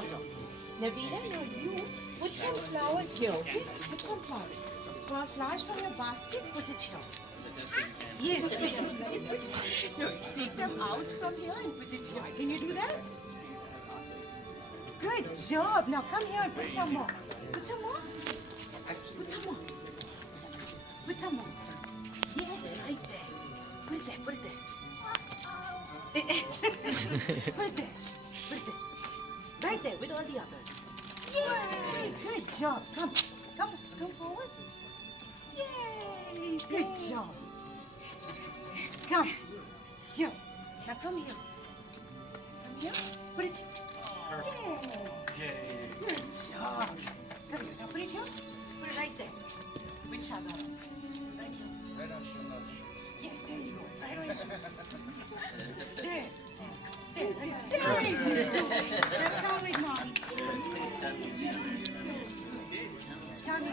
bottom. Navita, now you put some flowers here, okay? Put some flowers. For flowers from your basket, put it here. Yes. No, take them out from here and put it here. Can you do that? Good job. Now come here and put some more. Put some more. Put some more. Put some more. Yes, right there. Put it there. Put it there. Put it there. Put it there. Right there with all the others. Yay! Good job. Come. Come forward. Yay! Good job. Come. Here. Now come here. Come here. Put it here. Yay! Good job. Come here. Now put it here. Put it right there. Which Shazam? Right here. Right on Shazam. Yes, there you go. Right on your There. There. Very good. Now come with mommy. Tommy.